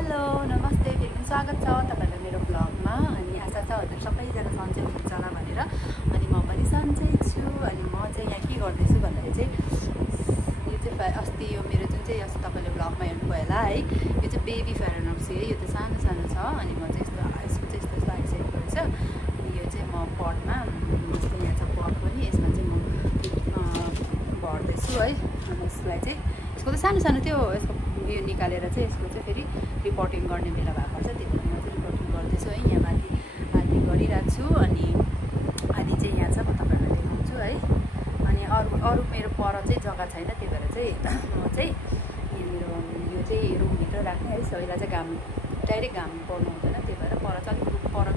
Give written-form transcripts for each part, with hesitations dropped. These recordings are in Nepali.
हेलो नमस्ते फेरि स्वागत छ तपाईहरुलाई मेरो ब्लगमा अनि आशा छ हजुर सबैजना सन्चै हुनुहुन्छ होला भनेर अनि म पनि सन्चै छु अनि म चाहिँ यहाँ के गर्दैछु भन्दाखेरि चाहिँ यो चाहिँ अस्ति यो मेरो जुन चाहिँ अस्ति तपाईले ब्लगमा हेर्नुभयो होला है यो चाहिँ बेबी फेरेनोप्सी है यो चाहिँ सानो सानो छ अनि म चाहिँ यसको चाहिँ यस्तो आइसकेको रहेछ अनि यो चाहिँ म पटमा जस्तो यहाँ छ पट पनि यसमा चाहिँ म भर्दैछु है अनि यसलाई चाहिँ यसको चाहिँ सानो सानो त्यो यसको यो निकालेर चाहिँ यसको चाहिँ फेरि रिपोर्टिङ गर्ने बेला भएको छ त्यही भएर म चाहिँ रिपोर्टिङ गर्दैछु है यहाँ माथि आधी गरिरहेको छु अनि आधी चाहिँ यहाँ छ म तपाईँहरूलाई देखाउँछु है अनि अरू मेरो पर चाहिँ जग्गा छैन त्यही भएर चाहिँ म चाहिँ यहाँनिर यो चाहिँ रुमभित्र राख्ने है सैलाई चाहिँ घाम डाइरेक्ट घाम पर्नु हुँदैन त्यही भएर पर चाहिँ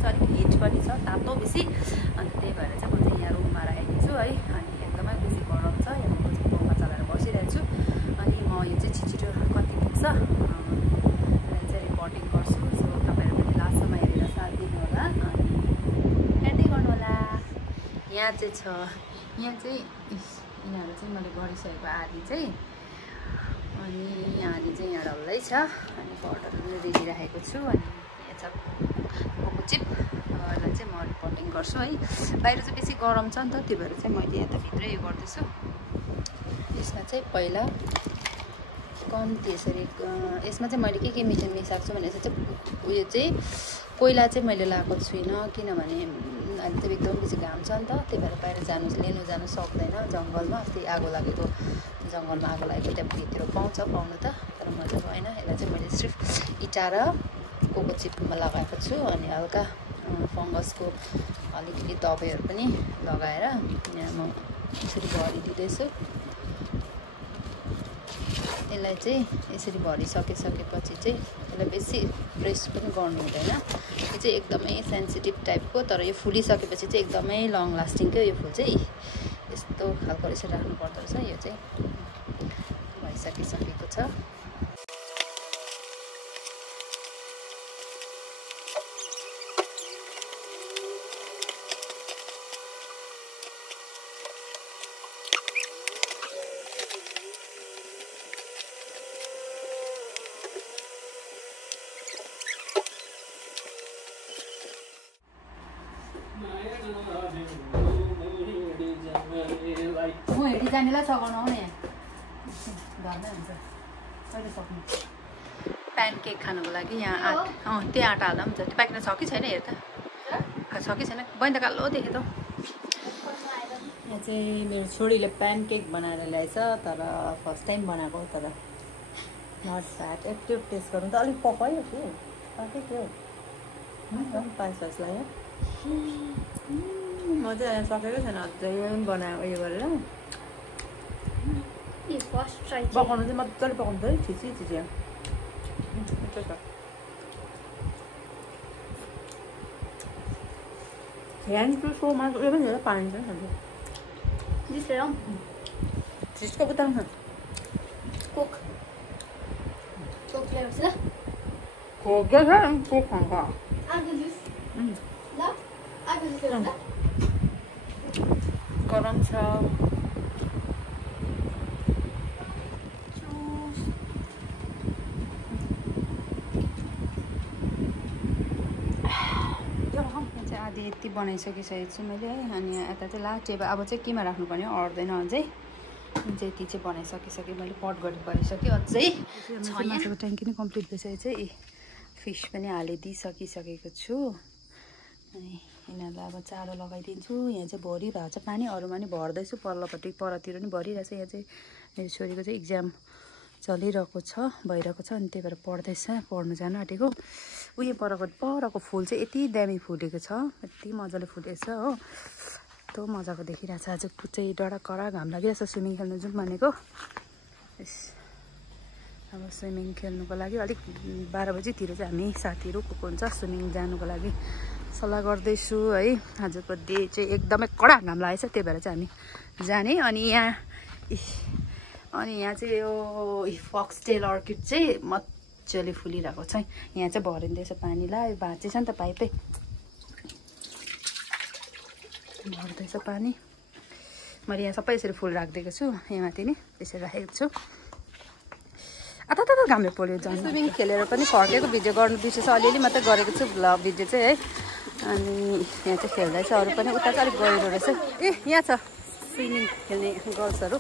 अलिक हिट पनि छ तातो बेसी अन्त त्यही भएर चाहिँ म चाहिँ यहाँ रुममा राखेको छु है अनि एकदमै बेसी गरम छ यहाँ म चाहिँ पङ्खा चलाएर बसिरहेको छु अनि म यो चाहिँ छिटो कति पुग्छ चाहिँ रिपोर्टिङ गर्छु सो तपाईँहरू पनि लास्टसम्म हेरेर साथ दिनु होला अनि हेर्दै गर्नु होला यहाँ चाहिँ छ यहाँ चाहिँ यिनीहरू चाहिँ मैले गरिसकेको आधी चाहिँ अनि आधी चाहिँ यहाँ डल्लै छ अनि बर्डरहरू रेडी राखेको छु अनि यहाँ छ कोको चिप यसलाई चाहिँ म रिपोर्टिङ गर्छु है बाहिर चाहिँ बेसी गरम छ नि त त्यही भएर चाहिँ मैले यता भित्रै यो गर्दैछु यसमा चाहिँ पहिला कम्ती यसरी यसमा चाहिँ मैले के मिसिन मिसाएको छु भने चाहिँ उयो चाहिँ कोइला चाहिँ मैले लगाएको छुइनँ किनभने अहिले चाहिँ एकदम बेसी घाम छ नि त त्यही भएर बाहिर लिनु जानु सक्दैन जङ्गलमा अस्ति आगो लागेको जङ्गलमा आगो लागेको यता भित्र पाउनु त तर मैले होइन यसलाई चाहिँ मैले सिर्फ इँटा र कोको चिपमा लगाएको छु अनि हल्का फङ्गसको अलिकति दबाईहरू पनि लगाएर यहाँ म यसरी भरिदिँदैछु यसलाई चाहिँ यसरी भरिसकेपछि चाहिँ यसलाई बेसी प्रेस पनि गर्नु हुँदैन यो चाहिँ एकदमै सेन्सिटिभ टाइपको तर यो फुलिसकेपछि चाहिँ एकदमै लङ लास्टिङको यो फुल चाहिँ यस्तो खालको यसरी राख्नु पर्दो रहेछ यो चाहिँ भइसकिसकेको छ म हेरी जानेलाई सघाउनु आउने घरमै हुन्छ कहिले सक्नु प्यानकेक खानुको लागि यहाँ त्यही आँटा हाल्दा पनि हुन्छ त्यो प्याकेट छ कि छैन हेर त छ कि छैन बहिनी त कालो देखेँ त यहाँ चाहिँ मेरो छोरीले प्यानकेक बनाएर ल्याएछ तर फर्स्ट टाइम बनाएको तर नट फ्याट एकचोटि टेस्ट गर्नु त अलिक पकायो कि पकाइ थियो 5-6 लाग्यो म चाहिँ सकेको छैन अझै बनायो उयो गरेर पकाउनु चाहिँ मजाले पकाउनु पऱ्यो छिची ह्यान्ड सो मात्र उयो पनि पानी छ चिजको बताउनु कोक फ्लेभर छ कोक छ कोक खान्छ गरम छ आधी यति बनाइसकिसकेको छु मैले है अनि यता चाहिँ लास्ट अब चाहिँ केमा राख्नुपर्ने अड्दैन अझै यति चाहिँ बनाइसकिसकेँ मैले पट गरिसकेँ अझै माछाको ट्याङ्की नै कम्प्लिट भइसकेको चाहिँ फिस पनि हालिदिइसकिसकेको छु अनि यिनीहरूलाई अब चारो लगाइदिन्छु यहाँ चाहिँ भरिरहेको छ पानी अरूमा नि भर्दैछु परतिर पनि भरिरहेछ यहाँ चाहिँ मेरो छोरीको चाहिँ इक्जाम चलिरहेको छ भइरहेको छ अनि त्यही भएर पढ्नु जानु आँटेको उयो परको फुल चाहिँ यति दामी फुलेको छ यति मजाले फुलेको छ हो यस्तो मजाको देखिरहेछ आज चाहिँ डडा कडा घाम लागिरहेछ स्विमिङ खेल्नु जाउँ भनेको अब स्विमिङ खेल्नुको लागि अलिक 12 बजीतिर चाहिँ हामी साथीहरू को हुन्छ स्विमिङ जानुको लागि सल्लाह गर्दैछु है आजको डे चाहिँ एकदमै कडा घाम लागेछ त्यही भएर चाहिँ हामी जाने अनि यहाँ चाहिँ यो फक्सटेल अर्किड चाहिँ मजाले फुलिरहेको छ यहाँ चाहिँ भरिँदैछ पानीलाई भाँचेछ नि त पाइपै भर्दैछ पानी मैले यहाँ सबै यसरी फुल राखिदिएको छु यहाँ माथि नि यसरी राखेको छु त घामे पोल्यो झन् स्विमिङ खेलेर पनि फर्केको भिडियो गर्नु बिर्सेछ अलिअलि मात्रै गरेको छु भ्लग भिडियो चाहिँ है अनि यहाँ चाहिँ खेल्दैछ अरू पनि उता चाहिँ अलिक गहिरो रहेछ ए यहाँ छ स्विमिङ खेल्ने गर्ल्सहरू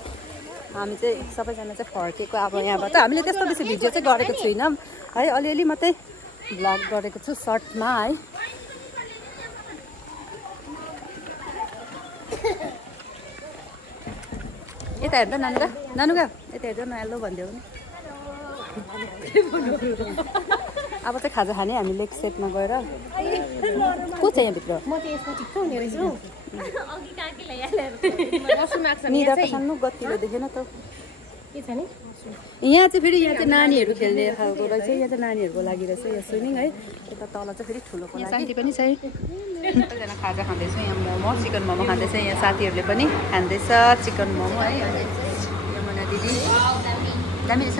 हामी चाहिँ सबैजना चाहिँ फर्केको अब यहाँबाट हामीले त्यस्तो बेसी भिडियो चाहिँ गरेको छुइनँ है अलिअलि मात्रै भ्लग गरेको छु सर्टमा है यता हेर्दा नानुका यता हेर्दा न हेलो भनिदेऊ नि अब चाहिँ खाजा खाने हामी लेक सेटमा गएर को छ यहाँभित्र निदा त सानो गतिलो देखेन त यहाँ चाहिँ फेरि यहाँ चाहिँ नानीहरू खेल्ने खालको रहेछ यहाँ चाहिँ नानीहरूको लागि रहेछ यहाँ स्विमिङ है यता तल चाहिँ फेरि ठुलोको लागि साथी पनि छ सबैजना खाजा खाँदैछ यहाँ मोमो चिकन मोमो खाँदैछ यहाँ साथीहरूले पनि खाँदैछ चिकन मोमो है अनि यमुना दिदी दामी रहेछ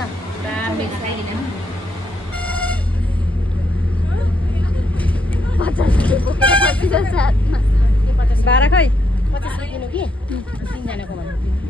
बाह्र खै 50 किलो कि 3 जनाको भन्नु